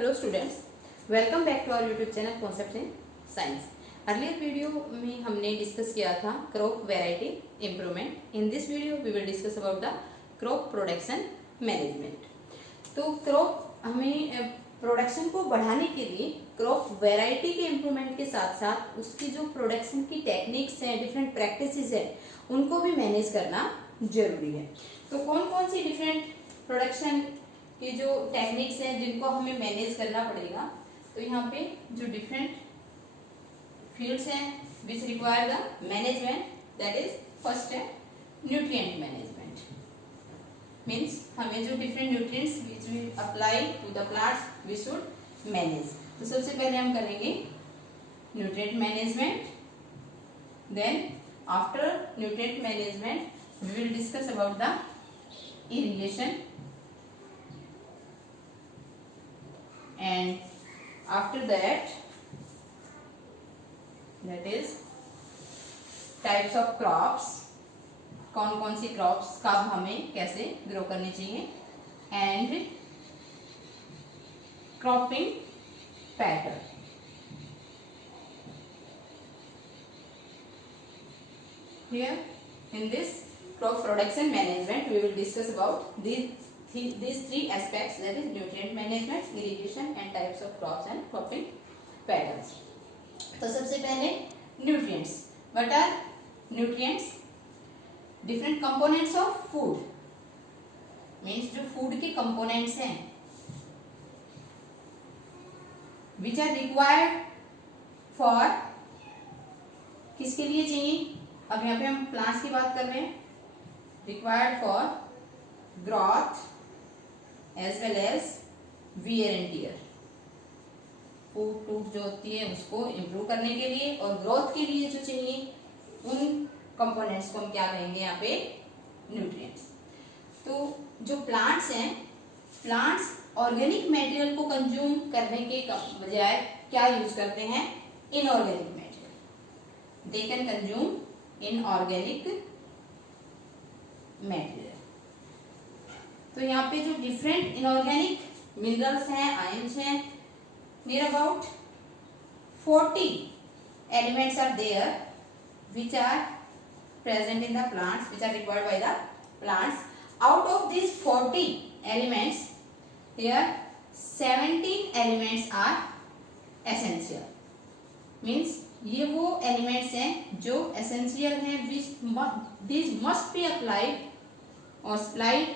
Hello students, welcome back to our YouTube channel Concepts in Science. Earlier video में हमने discuss किया था crop variety improvement. In this video we will discuss about the crop production management. तो crop हमें production को बढ़ाने के लिए क्रॉप वैरायटी के इम्प्रूवमेंट के साथ साथ उसकी जो प्रोडक्शन की टेक्निक्स हैं, डिफरेंट प्रैक्टिसेस है, उनको भी मैनेज करना जरूरी है. तो कौन कौन सी डिफरेंट प्रोडक्शन की जो टेक्निक्स हैं जिनको हमें मैनेज करना पड़ेगा. तो यहाँ पे जो डिफरेंट फील्ड्स हैं which require the management, that is first है न्यूट्रिएंट मैनेजमेंट. मीन्स हमें जो different nutrients which we apply to the plants we should manage. तो सबसे पहले हम करेंगे nutrient management. Then after nutrient management we will discuss about the irrigation, and after that is types of crops, कौन कौन सी crops कब हमें कैसे ग्रो करनी चाहिए, and cropping pattern. Here in this crop production management we will discuss about these three aspects, that is nutrient management, irrigation and types of crops and cropping patterns. तो सबसे पहले nutrients. What are nutrients? Different components of food. Means जो food के components हैं which are required for, किसके लिए चाहिए. अब यहाँ पे हम प्लांट्स की बात कर रहे हैं. Required for growth as well as wear and tear. Food टूट जो होती है उसको इम्प्रूव करने के लिए और ग्रोथ के लिए जो चाहिए उन कंपोनेंट्स को हम क्या कहेंगे यहाँ पे, न्यूट्रिएंट्स. तो जो प्लांट्स हैं, प्लांट्स ऑर्गेनिक मटेरियल को कंज्यूम करने के बजाय क्या यूज करते हैं, inorganic material. They can consume inorganic material. तो यहाँ पे जो डिफरेंट इनऑर्गेनिक मिनरल्स हैं, आयंस हैं, near about 40 elements are there which are present in the plants, which are required by the plants. Out of this 40 elements here 17 elements are essential. Means ये वो elements हैं जो essential हैं, this must be applied और supplied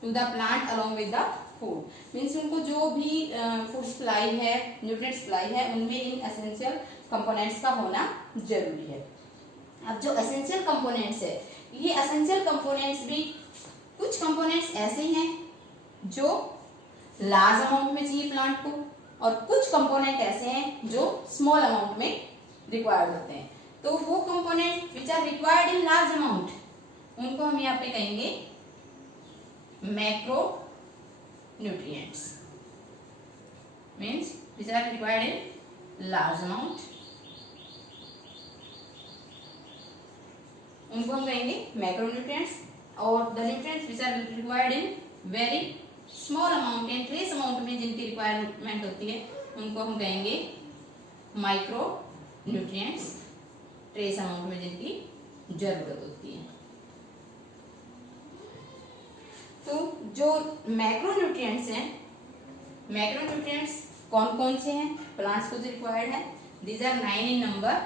to the plant along with the food. Means उनको जो भी food supply है, न्यूट्रिएंट सप्लाई है, उनमें इन एसेंशियल कंपोनेंट्स का होना जरूरी है. अब जो एसेंशियल कंपोनेंट्स है, ये एसेंशियल कंपोनेंट्स भी कुछ कंपोनेंट्स ऐसे हैं जो लार्ज अमाउंट में चाहिए प्लांट को, और कुछ कंपोनेंट ऐसे हैं जो स्मॉल अमाउंट में रिक्वायर्ड होते हैं. तो वो component which are required in large amount, उनको हम यहाँ पे कहेंगे macro nutrients. Means which are required in large amount, उनको हम कहेंगे मैक्रो न्यूट्रिएंट्स. और the nutrients which are required in very small amount, in trace amount में जिनकी रिक्वायरमेंट होती है, उनको हम कहेंगे माइक्रो न्यूट्रिएंट्स, ट्रेस अमाउंट में जिनकी जरूरत होती है. तो जो मैक्रो न्यूट्रिएंट्स हैं, मैक्रो न्यूट्रिएंट्स कौन कौन से हैं, प्लांट्स को जो रिक्वायर्ड है, दीज आर 9 इन नंबर.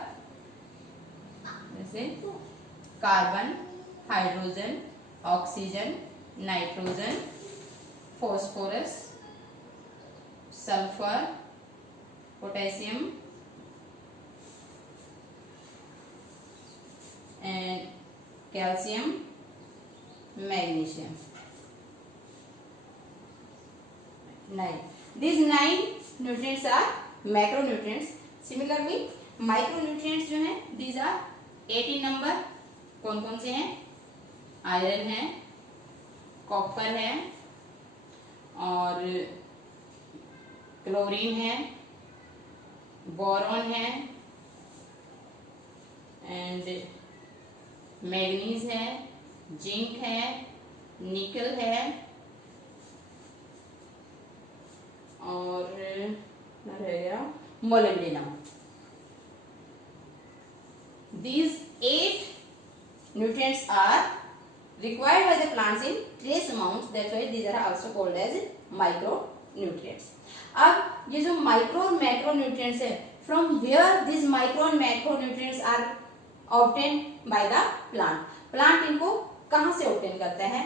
जैसे carbon, hydrogen, oxygen, nitrogen, phosphorus, sulphur, potassium and calcium, magnesium. 9. These 9 nutrients are macronutrients. Similarly, micronutrients जो हैं, these are 8 in number. कौन कौन से हैं, आयरन है, कॉपर है, और क्लोरीन है, बोरॉन है, एंड मैग्नीज है, जिंक है, निकल है, और रह गया molybdenum. These 8 nutrients are required by the plants in trace amounts. That's why these are also called as micronutrients. अब ये जो माइक्रो और मैक्रोन्यूट्रिएंट्स है, from where these micro and macronutrients are obtained by the plant. Plant इनको कहाँ से obtain करता है,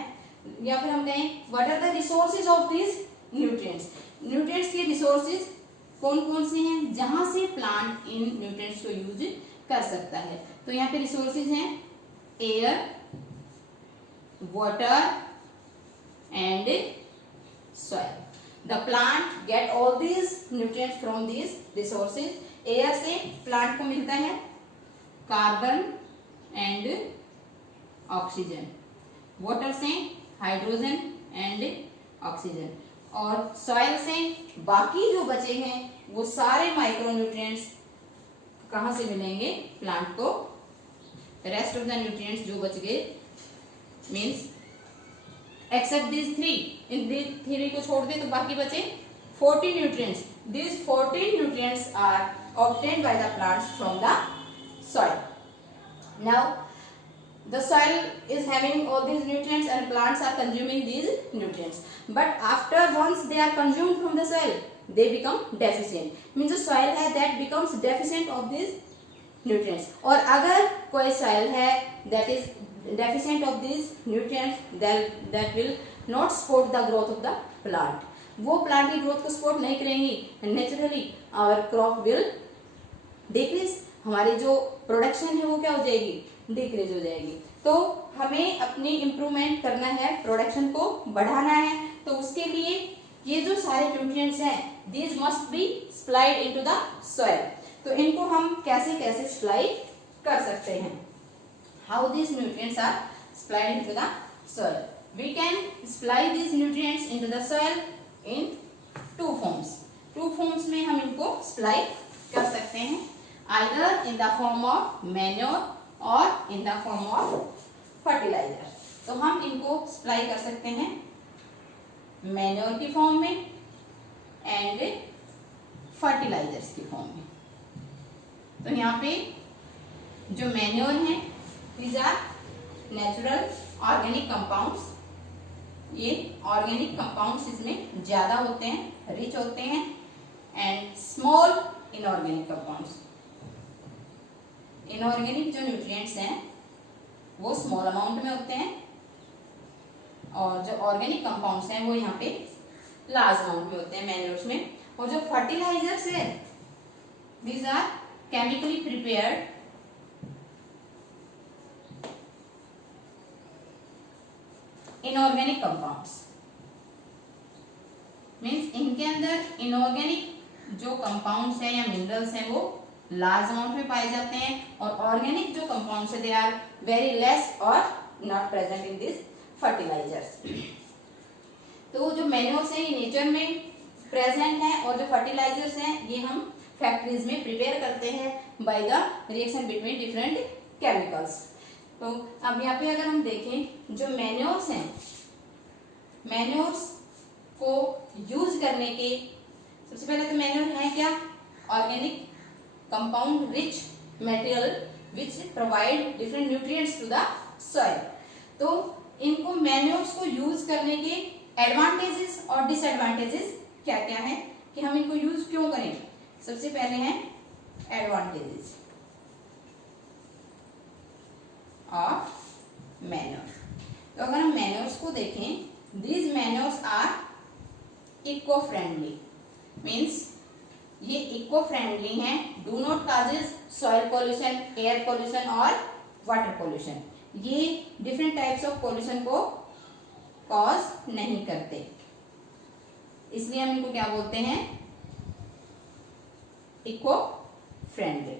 या फिर हम कहें what are the resources of these nutrients. Nutrients के रिसोर्सेज कौन कौन से हैं जहां से प्लांट इन न्यूट्रिएंट्स को यूज कर सकता है. तो यहाँ पे रिसोर्सेज हैं air, water and soil. The plant get all these nutrients from these resources. Air से प्लांट को मिलता है कार्बन एंड ऑक्सीजन, वाटर से हाइड्रोजन एंड ऑक्सीजन, और सॉइल से बाकी जो बचे हैं वो सारे माइक्रोन्यूट्रिएंट्स कहाँ से मिलेंगे प्लांट को. रेस्ट ऑफ द न्यूट्रिएंट्स जो बच गए मीन्स एक्सेप्ट दीज 3, इन 3 को छोड़ दे तो बाकी बचे 40 nutrients. These 40 nutrients are obtained by the plants from the soil. Now the soil is having all these nutrients and plants are consuming these nutrients, but after once they are consumed from the soil they become deficient. means जो soil है that becomes deficient of these nutrients. और अगर कोई soil है that is deficient of these nutrients that will not support the growth of the plant. वो plant की growth को support नहीं करेंगी, naturally our crop will decrease. हमारी जो प्रोडक्शन है वो क्या हो जाएगी, डिक्रीज हो जाएगी. तो हमें अपनी इम्प्रूवमेंट करना है, प्रोडक्शन को बढ़ाना है. तो उसके लिए ये जो सारे न्यूट्रिएंट्स हैं these must be supplied into the soil. तो इनको हम कैसे कैसे सप्लाई कर सकते हैं, how these nutrients are supplied into the soil. We can supply these nutrients into the soil in 2 forms. 2 forms में हम इनको सप्लाई कर सकते हैं, either in the form of manure or in the form of fertilizer. तो हम इनको supply कर सकते हैं मैन्योर की फॉर्म में एंड फर्टिलाइजर्स की फॉर्म में. तो यहाँ पे जो मैन्योर है these are natural organic compounds. ये ऑर्गेनिक कंपाउंड्स इसमें ज्यादा होते हैं, रिच होते हैं. And small inorganic compounds, inorganic जो न्यूट्रिएंट्स हैं वो स्मॉल अमाउंट में होते हैं, और जो ऑर्गेनिक कंपाउंड्स हैं वो यहाँ पे लार्ज अमाउंट में होते हैं मैन्योर्स में. और जो फर्टिलाइजर्स है these are chemically prepared inorganic compounds. Means इनके अंदर इनऑर्गेनिक जो कंपाउंड्स हैं या मिनरल्स हैं वो लार्ज अमाउंट में पाए जाते हैं, और ऑर्गेनिक जो कंपाउंड्स है दे आर वेरी लेस और not present in this fertilisers. तो जो मैन्योर्स हैं ये नेचर में प्रेजेंट हैं, और जो फर्टिलाइजर्स हैं ये हम फैक्ट्रीज में प्रिपेयर करते हैं by the reaction between different chemicals. तो अब यहाँ पे अगर हम देखें जो मैन्योर्स हैं, मैन्योर्स को यूज करने के सबसे पहले तो मैन्योर है क्या, organic compound rich material which provide different nutrients to the soil. तो इनको मैन्योर्स को यूज करने के एडवांटेजेस और डिसएडवांटेजेस क्या क्या है कि हम इनको यूज क्यों करें. सबसे पहले हैं एडवांटेजेस ऑफ मैन्योर. तो अगर हम मैन्योर्स को देखें, these manures are eco friendly. Means ये इको फ्रेंडली हैं, do not causes soil pollution, air pollution और वाटर पोल्यूशन. ये डिफरेंट टाइप्स ऑफ पोल्यूशन को कॉज नहीं करते, इसलिए हम इनको क्या बोलते हैं, इको फ्रेंडली.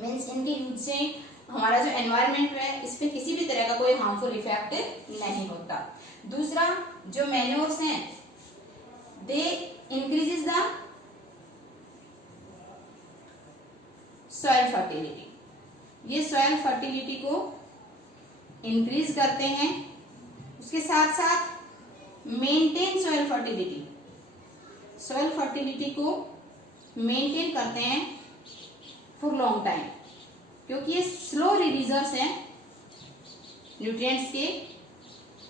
मीन्स इनके यूज से हमारा जो एनवायरनमेंट है इस पे किसी भी तरह का कोई हार्मफुल इफेक्ट नहीं होता. दूसरा जो मैन्योर्स हैं they increases the soil fertility. ये सॉइल फर्टिलिटी को इंक्रीज करते हैं, उसके साथ साथ maintain soil fertility. Soil fertility को मेंटेन करते हैं फॉर लॉन्ग टाइम, क्योंकि ये स्लो रिलीजर्स हैं न्यूट्रिएंट्स के,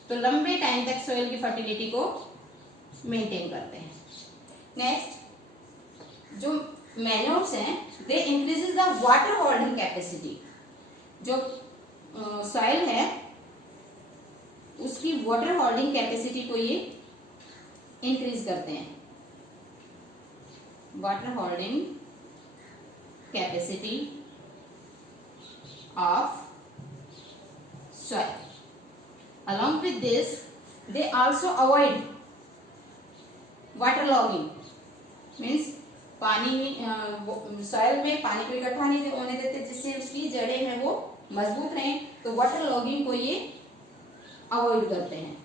तो लंबे टाइम तक सोइल की फर्टिलिटी को मेंटेन करते हैं। नेक्स्ट, जो मैन्योर्स हैं they increases the water holding capacity. जो सॉइल है उसकी वाटर होल्डिंग कैपेसिटी को ये इंक्रीज करते हैं। Water holding capacity of soil. Along with this, they also avoid waterlogging. Means पानी सॉइल में पानी को इकट्ठा नहीं होने देते, जिससे उसकी जड़ें हैं वो मजबूत रहें, तो वाटर लॉगिंग को ये अवॉइड करते हैं।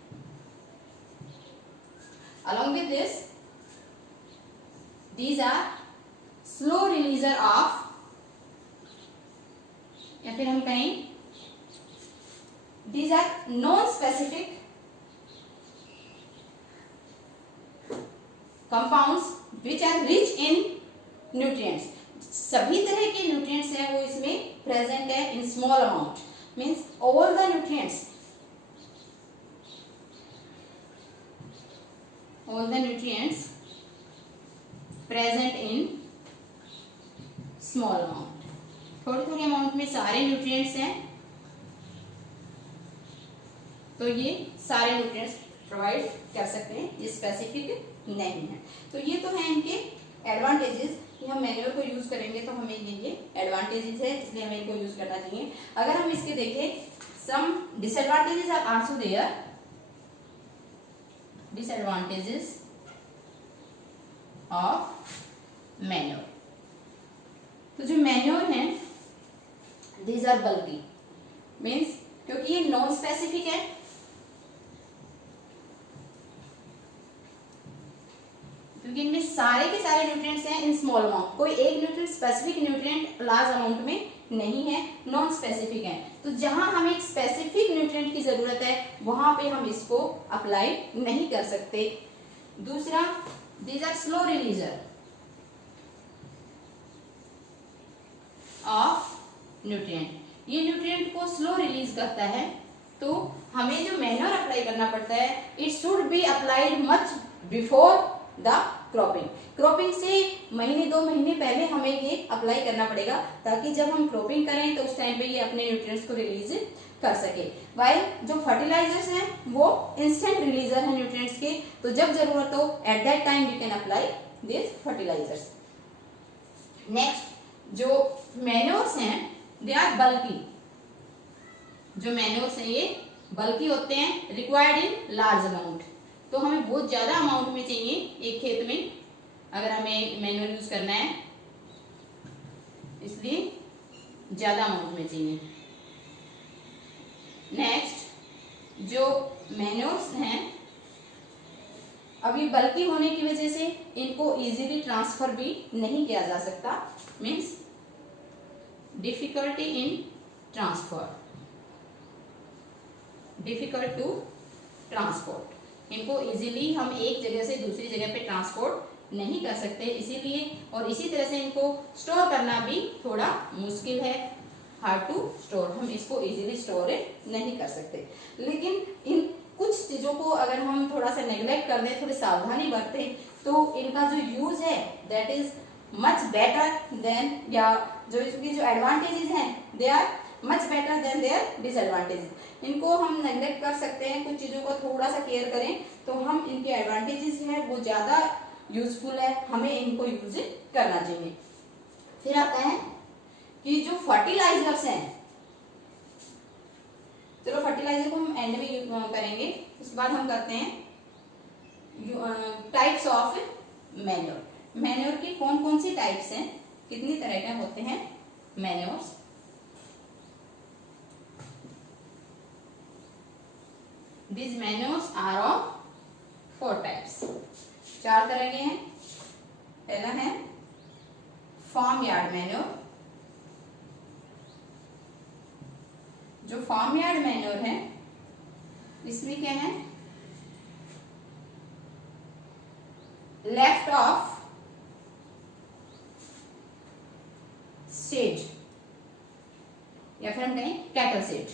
Along with this, these are slow releaser of, या फिर हम कहें these are non-specific compounds which are rich in nutrients. सभी तरह के nutrients हैं वो इसमें present है in small amount. Means all the nutrients present in small amount. थोड़ी थोड़ी अमाउंट में सारे nutrients हैं, तो ये सारे न्यूट्रिएंट्स प्रोवाइड कर सकते हैं, ये स्पेसिफिक नहीं है। तो ये तो है इनके एडवांटेजेस कि हम मैन्योर को यूज करेंगे तो हमें ये एडवांटेजेस है, इसलिए हमें इनको यूज करना चाहिए। अगर हम इसके देखें, some disadvantages are also there. Disadvantages of manure, तो जो मैन्योर है दीज आर बल्की। मीन्स क्योंकि ये नॉन स्पेसिफिक है, क्योंकि इनमें सारे के सारे न्यूट्रिएंट्स हैं इन स्मॉल अमाउंट, कोई एक nutrient specific nutrient large amount में नहीं है, नॉन स्पेसिफिक है। तो जहां हमें एक स्पेसिफिक न्यूट्रिएंट की जरूरत है वहां पे हम इसको अप्लाई नहीं कर सकते। दूसरा, these are slow releaser of nutrient. ये न्यूट्रिएंट को स्लो रिलीज करता है, तो हमें जो मैन्योर अप्लाई करना पड़ता है, it should be applied much before the cropping. Cropping से महीने 2 महीने पहले हमें ये अप्लाई करना पड़ेगा, ताकि जब हम क्रॉपिंग करें तो उस टाइम पे ये अपने न्यूट्रिएंट्स को रिलीज कर सके। वाइल जो फर्टिलाइजर्स हैं वो इंस्टेंट रिलीजर हैं न्यूट्रिएंट्स के, तो जब जरूरत हो at that time we can apply this fertilisers. Next, जो मैन्योर्स हैं दे आर बल्की। जो मैन्योर्स हैं ये बल्की होते हैं, रिक्वायर्ड इन लार्ज अमाउंट। तो हमें बहुत ज्यादा अमाउंट में चाहिए एक खेत में अगर हमें मैन्योर यूज करना है, इसलिए ज्यादा अमाउंट में चाहिए। नेक्स्ट, जो मैन्योर्स हैं अभी बल्की होने की वजह से इनको इजीली ट्रांसफर भी नहीं किया जा सकता। Means difficulty in transfer, difficult to transport. इनको इजीली हम एक जगह से दूसरी जगह पे ट्रांसपोर्ट नहीं कर सकते, इसीलिए, और इसी तरह से इनको स्टोर करना भी थोड़ा मुश्किल है, हार्ड टू स्टोर। हम इसको इजीली स्टोर नहीं कर सकते। लेकिन इन कुछ चीजों को अगर हम थोड़ा सा नेग्लेक्ट कर दें, थोड़ी सावधानी बरतें, तो इनका जो यूज है that is much better than, या जो इसकी जो एडवांटेजेस हैं they are much better than their disadvantages. इनको हम नेग्लेक्ट कर सकते हैं, कुछ चीजों को थोड़ा सा केयर करें तो हम इनके एडवांटेजेस हैं वो ज्यादा यूजफुल है, हमें इनको यूज करना चाहिए। फिर आता है कि जो फर्टिलाइजर्स हैं, चलो फर्टिलाइजर को हम एंड में करेंगे, उसके बाद हम करते हैं टाइप्स ऑफ मैन्योर। मैन्योर की कौन कौन सी टाइप्स हैं, कितनी तरह के होते हैं manures. These manures are of 4 types, 4 तरह के हैं। पहला है फार्म यार्ड मैन्योर। जो फार्म यार्ड मैन्योर है इसमें क्या है, लेफ्ट ऑफ शेड या फिर हम कहें कैटल शेड।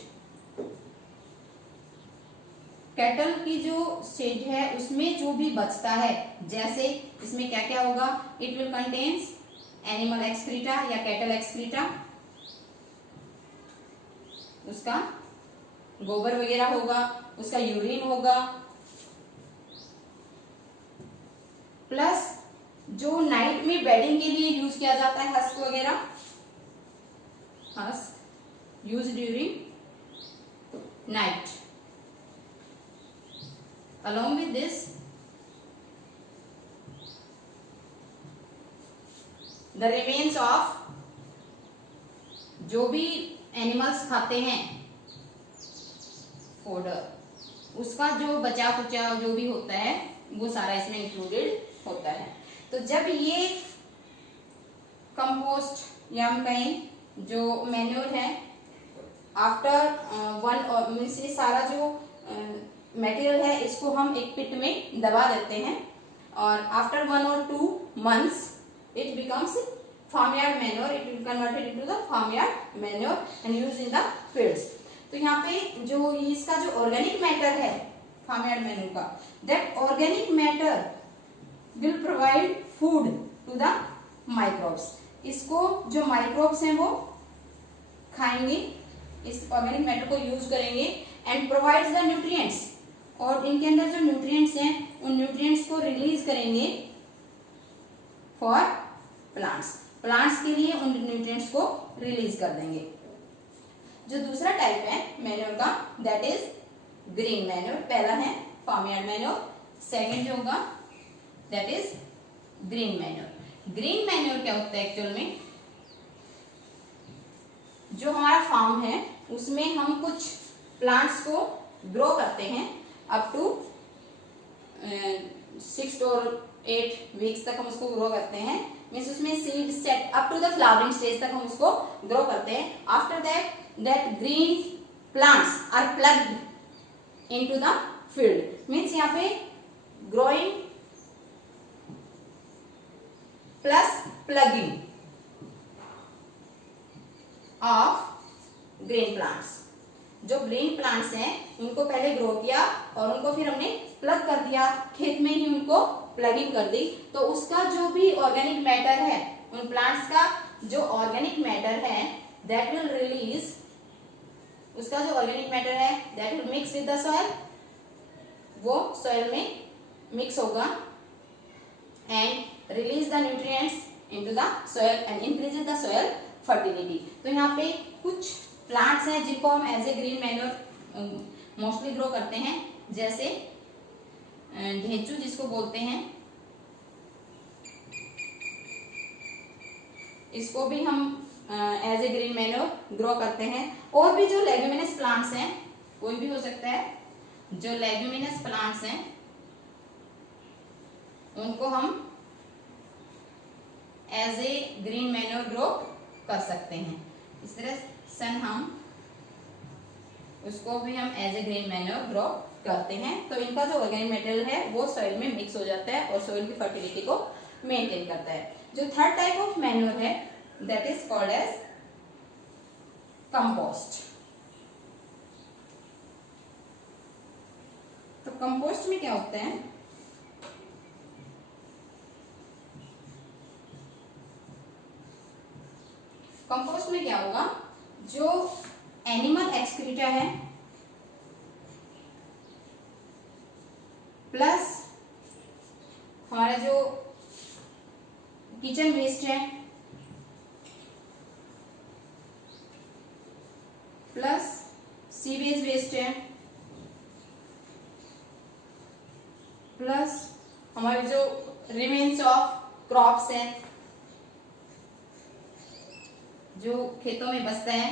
कैटल की जो शेड है उसमें जो भी बचता है, जैसे इसमें क्या क्या होगा, it will contains animal excreta या कैटल एक्सक्रीटा, उसका गोबर वगैरह होगा, उसका यूरिन होगा, प्लस जो नाइट में बेडिंग के लिए यूज किया जाता है हस्क वगैरह, husk use during night. Along with this, the remains of जो भी एनिमल्स खाते हैं फोडर, उसका जो बचा कुचा जो भी होता है वो सारा इसमें इंक्लूडेड होता है। तो जब ये कंपोस्ट या हम कहें जो मैन्योर है, आफ्टर वन और मीन्स ये सारा जो मटेरियल है इसको हम एक पिट में दबा देते हैं और after 1 or 2 months it becomes farmyard manure, it will converted into the farmyard manure and used in the fields। तो यहाँ पे जो इसका जो ऑर्गेनिक मैटर है farmyard manure का, that organic matter will provide food to the microbes। इसको जो माइक्रोब्स हैं वो खाएंगे, इस ऑर्गेनिक मैटर को यूज करेंगे एंड प्रोवाइड्स द न्यूट्रिएंट्स, और इनके अंदर जो न्यूट्रिएंट्स हैं उन न्यूट्रिएंट्स को रिलीज करेंगे फॉर प्लांट्स, प्लांट्स के लिए उन न्यूट्रिएंट्स को रिलीज कर देंगे। जो दूसरा टाइप है मैन्योर का, दैट इज ग्रीन मैन्योर। पहला है फार्मयार्ड मैन्योर, सेकंड जो होगा that is green manure. Green manure क्या होता है एक्चुअल में, जो हमारा फार्म है उसमें हम कुछ प्लांट्स को ग्रो करते हैं अप टू 6 or 8 वीक्स तक हम उसको ग्रो करते हैं, मीन्स उसमें seed set up to the flowering stage तक हम उसको ग्रो करते हैं। After that green plants are plugged into the field, means यहाँ पे growing plus plugging of green plants. जो ग्रीन प्लांट्स हैं उनको पहले ग्रो किया और उनको फिर हमने प्लग कर दिया, खेत में ही उनको प्लगिंग कर दी, तो उसका जो भी ऑर्गेनिक मैटर है, उन प्लांट्स का जो ऑर्गेनिक मैटर है दैट विल रिलीज, उसका जो ऑर्गेनिक मैटर है that will mix with the soil, वो सॉइल में मिक्स होगा and release the nutrients into the soil and increases the soil fertility. तो यहाँ पे कुछ प्लांट्स हैं जिनको हम as a green manure mostly grow करते हैं, जैसे ढेंचू जिसको बोलते हैं, इसको भी हम as a green manure grow करते हैं। और भी जो लेग्यूमिनस प्लांट्स हैं, कोई भी हो सकता है, जो लेग्यूमिनस प्लांट्स हैं उनको हम as a green manure grow कर सकते हैं। इस तरह सन हम उसको भी हम as a green manure grow करते हैं। तो इनका जो ऑर्गेनिक मटेरियल है वो सॉइल में मिक्स हो जाता है और सॉइल की फर्टिलिटी को मेंटेन करता है। जो थर्ड टाइप ऑफ मैन्योर है that is called as compost. तो कंपोस्ट में क्या होता है, कंपोस्ट में क्या होगा, जो एनिमल एक्सक्रीटा है प्लस हमारा जो किचन वेस्ट है प्लस सीवेज वेस्ट है प्लस हमारे जो रिमेन्स ऑफ क्रॉप्स हैं जो खेतों में बचता है,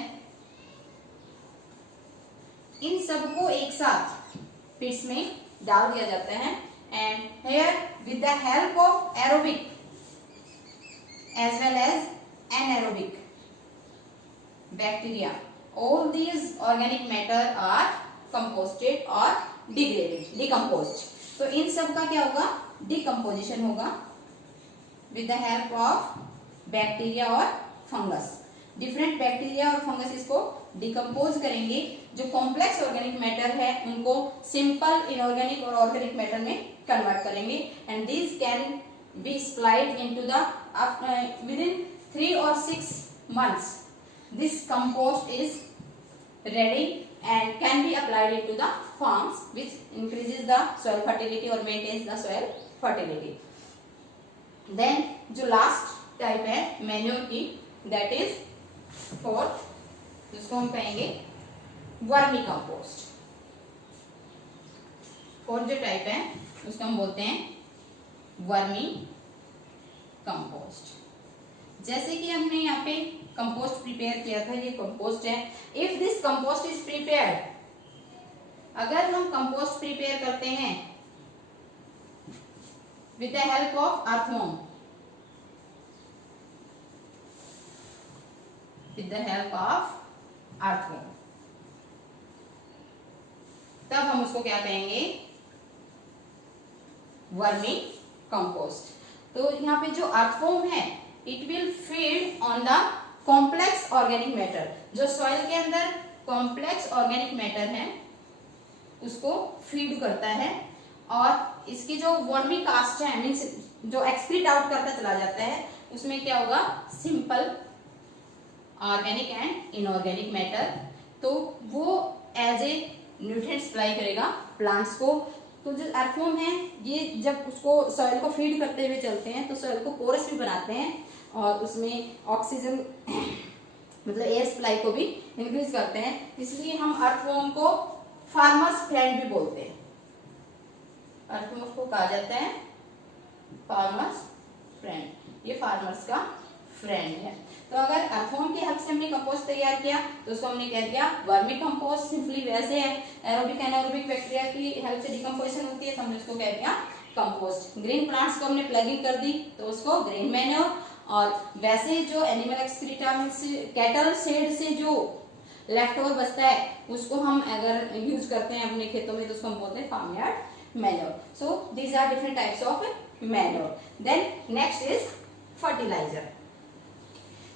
इन सबको एक साथ पिट्स में डाल दिया जाता है and here with the help of aerobic as well as anaerobic bacteria, all these organic matter are composted or degraded, decomposed। तो इन सब का क्या होगा, डिकम्पोजिशन होगा with the help of bacteria और फंगस। डिफरेंट बैक्टीरिया और फंगस इसको decompose करेंगे। जो कॉम्प्लेक्स ऑर्गेनिक मैटर है उनको सिंपल इनऑर्गेनिक और ऑर्गेनिक मैटर में कन्वर्ट करेंगे and this can be supplied into the within 3 or 6 months this compost is ready and can be applied into the farms which increases the soil fertility or maintains the soil fertility. Then जो last type है manure की, that is fourth, जिसको हम कहेंगे vermi compost. Fourth जो type है उसको हम बोलते हैं वर्मी कंपोस्ट। जैसे कि हमने यहाँ पे कंपोस्ट प्रिपेयर किया था, ये कंपोस्ट है। If this compost is prepared, अगर हम कंपोस्ट प्रिपेयर करते हैं with the help of earthworm, with the help of earthworm, तब हम उसको क्या कहेंगे, वर्मी कंपोस्ट। तो यहाँ पे जो अर्थवॉर्म है it will feed on the complex organic matter. जो सॉइल के अंदर कॉम्प्लेक्स ऑर्गेनिक मैटर है उसको फीड करता है और इसकी जो वर्मी कास्ट है मीन्स जो एक्सक्रीट आउट करता चला जाता है उसमें क्या होगा, simple organic and inorganic matter. तो वो एज ए न्यूट्रिएंट सप्लाई करेगा प्लांट्स को। तो जो अर्थवॉर्म है ये जब उसको सॉइल को फीड करते हुए चलते हैं तो सॉइल को पोरस भी बनाते हैं और उसमें ऑक्सीजन मतलब एयर सप्लाई को भी इंक्रीज करते हैं। इसलिए हम अर्थवॉर्म को फार्मर्स फ्रेंड भी बोलते हैं। अर्थवॉर्म को कहा जाता है फार्मर्स फ्रेंड, ये फार्मर्स का फ्रेंड है। तो अगर अर्थवॉर्म की हेल्प से हमने कंपोस्ट तैयार किया तो उसको हमने कह दिया वर्मी कंपोस्ट। सिंपली वैसे है एरोबिक एनारोबिक बैक्टीरिया की हेल्प से डिकम्पोजिशन होती है तो हमने उसको कह दिया कंपोस्ट। ग्रीन प्लांट्स को हमने प्लगिंग कर दी तो उसको ग्रीन मैन्योर। और वैसे जो एनिमल एक्सक्रीटा कैटल शेड से जो लेफ्ट ओवर बचता है उसको हम अगर यूज करते हैं अपने खेतों में तो उसको हम बोलते हैं farm yard manure. So these are different types of manure. Then next is fertiliser.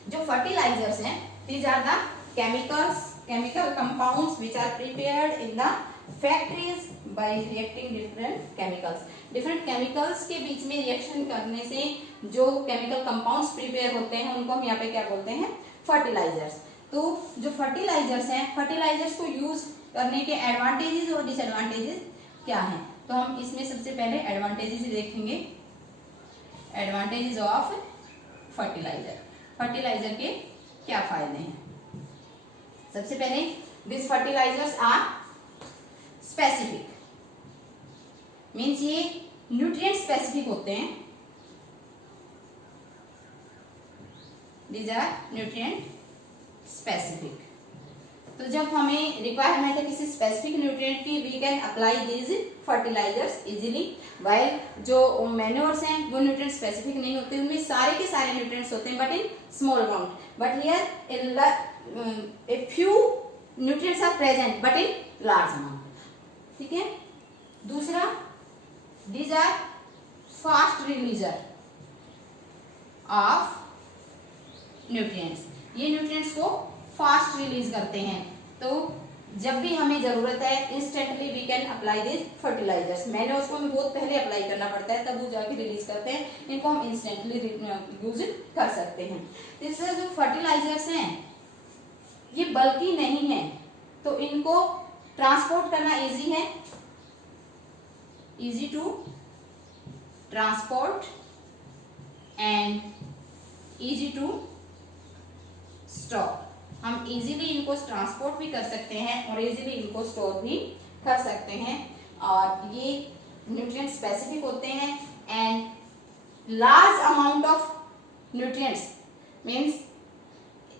जो फर्टिलाइजर्स हैं these are the chemical compounds which are prepared in the factories by reacting different chemicals के बीच में रिएक्शन करने से जो chemical compounds prepare होते हैं उनको हम यहाँ पे क्या बोलते हैं, फर्टिलाइजर्स। तो जो फर्टिलाइजर्स हैं, फर्टिलाइजर्स को यूज करने के एडवांटेजेस और डिसएडवांटेजेस क्या हैं, तो हम इसमें सबसे पहले एडवांटेजेस देखेंगे। एडवांटेजेस ऑफ फर्टिलाइजर, फर्टिलाइजर के क्या फायदे हैं। सबसे पहले this fertilisers are specific, means ये न्यूट्रिएंट स्पेसिफिक होते हैं। These are nutrient specific. तो जब हमें रिक्वायरमेंट है किसी स्पेसिफिक न्यूट्रिएंट की we can apply these fertilisers easily. While जो मैन्योर्स हैं वो न्यूट्रिएंट स्पेसिफिक नहीं होते, उनमें सारे के सारे न्यूट्रिएंट्स होते हैं but in small amount. But here a few nutrients are present but in large amount. ठीक है। दूसरा, these are fast releaser of nutrients। ये न्यूट्रिएंट्स को फास्ट रिलीज करते हैं, तो जब भी हमें जरूरत है instantly we can apply this fertilisers. मैंने उसको हमें बहुत पहले अप्लाई करना पड़ता है तब वो जाके रिलीज करते हैं, इनको हम इंस्टेंटली यूज कर सकते हैं। इससे जो फर्टिलाइजर्स हैं ये बल्कि नहीं है तो इनको ट्रांसपोर्ट करना इजी है, easy to transport and easy to store। हम इजीली इनको ट्रांसपोर्ट भी कर सकते हैं और इजीली इनको स्टोर भी कर सकते हैं। और ये न्यूट्रिएंट स्पेसिफिक होते हैं and large amount of nutrients means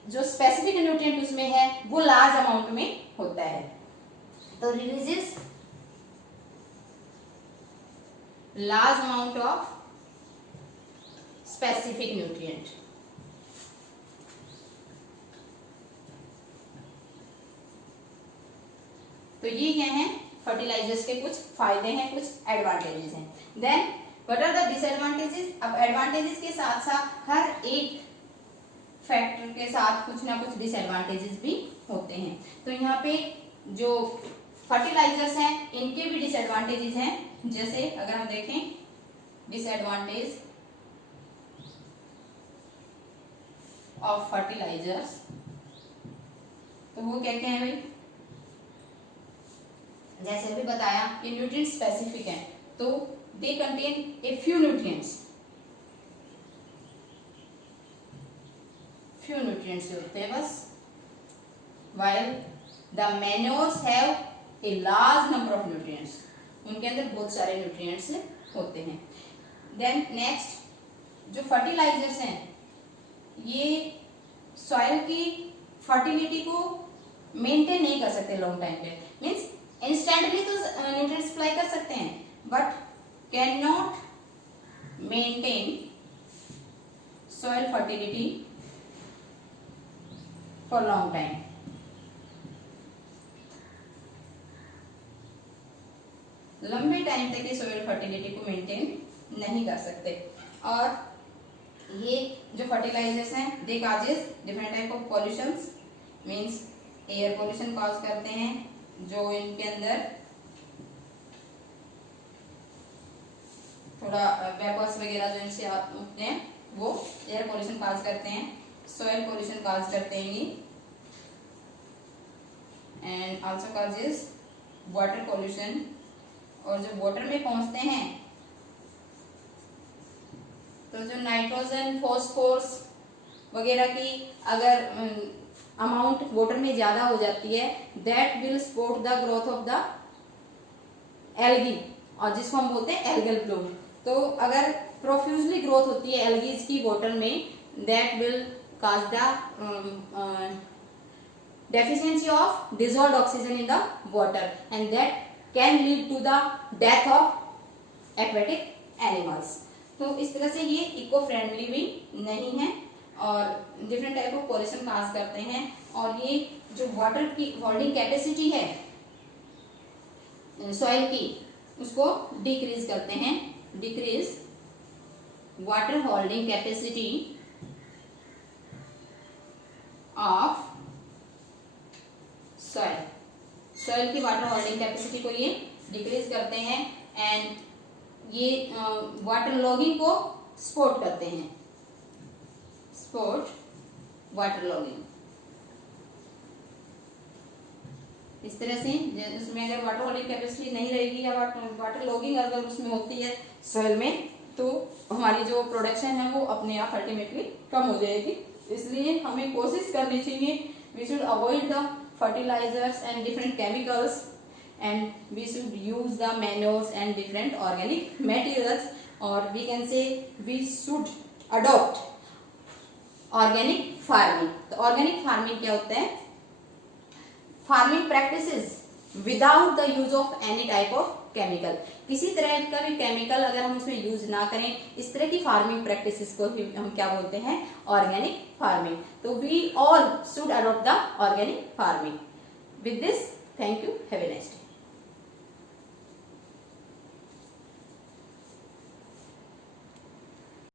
जो स्पेसिफिक न्यूट्रिएंट उसमें है वो लार्ज अमाउंट में होता है। तो releases large amount of specific nutrient। तो ये क्या हैं फर्टिलाइजर्स के कुछ फायदे हैं, कुछ एडवांटेजेस हैं। Then what are the disadvantages. अब एडवांटेजेस के साथ साथ हर एक फैक्टर के साथ कुछ ना कुछ डिसएडवांटेजेस भी होते हैं। तो यहाँ पे जो फर्टिलाइजर्स हैं इनके भी डिसएडवांटेजेस हैं। जैसे अगर हम देखें डिसएडवांटेज ऑफ फर्टिलाइजर्स, तो वो क्या क्या है भाई, जैसे अभी बताया ये न्यूट्रिएंट स्पेसिफिक है, तो they contain a few nutrients होते हैं बस, while the manures have a large number of nutrients, उनके अंदर बहुत सारे न्यूट्रिएंट्स होते हैं। देन नेक्स्ट जो फर्टिलाइजर्स हैं ये सॉइल की फर्टिलिटी को मेंटेन नहीं कर सकते लॉन्ग टाइम पे, मीन्स इंस्टेंटली तो न्यूट्रिएंट्स सप्लाई कर सकते हैं but can not maintain soil fertility for long time. लंबे टाइम तक ये सॉइल फर्टिलिटी को मेंटेन नहीं कर सकते। और ये जो फर्टिलाइजर्स हैं they causes different type of pollutions, means air pollution cause करते हैं, जो इनके अंदर थोड़ा वेपर्स वगैरह जो इनसे उठते हैं वो एयर पॉल्यूशन कॉज करते हैं, सॉइल पॉल्यूशन कॉज करते हैं ये, and also causes water pollution. और जो वाटर में पहुंचते हैं तो जो नाइट्रोजन फॉस्फोरस वगैरह की अगर अमाउंट वाटर में ज्यादा हो जाती है that will support the growth of the algae, और जिसको हम बोलते हैं एल्गल ब्लूम। तो अगर प्रोफ्यूजली ग्रोथ होती है एल्गीज की वाटर में that will cause the deficiency of dissolved oxygen in the water and that can lead to the death of aquatic animals। तो इस तरह से ये इको फ्रेंडली भी नहीं है और डिफरेंट टाइप ऑफ पॉल्यूशन काज करते हैं। और ये जो वाटर की होल्डिंग कैपेसिटी है सॉइल की उसको डिक्रीज करते हैं, decrease water holding capacity of soil, soil की वाटर होल्डिंग कैपेसिटी को ये डिक्रीज करते हैं एंड ये वाटर लॉगिंग को सपोर्ट करते हैं, सपोर्ट वाटर लॉगिंग। इस तरह से उसमें अगर वाटर होल्डिंग कैपेसिटी नहीं रहेगी या वाटर लॉगिंग अगर उसमें होती है सॉइल में तो हमारी जो प्रोडक्शन है वो अपने आप अल्टीमेटली कम हो जाएगी। इसलिए हमें कोशिश करनी चाहिए, we should avoid the fertilizers and different chemicals and we should use the manures and different organic materials, or we can say we should adopt organic farming। तो organic farming क्या होता है, farming practices without the use of any type of chemical, किसी तरह का भी chemical अगर हम उसमें यूज ना करें, इस तरह की फार्मिंग प्रैक्टिसेस को हम क्या बोलते हैं, ऑर्गेनिक फार्मिंग। तो we all should adopt the organic farming. With this thank you, have a nice day.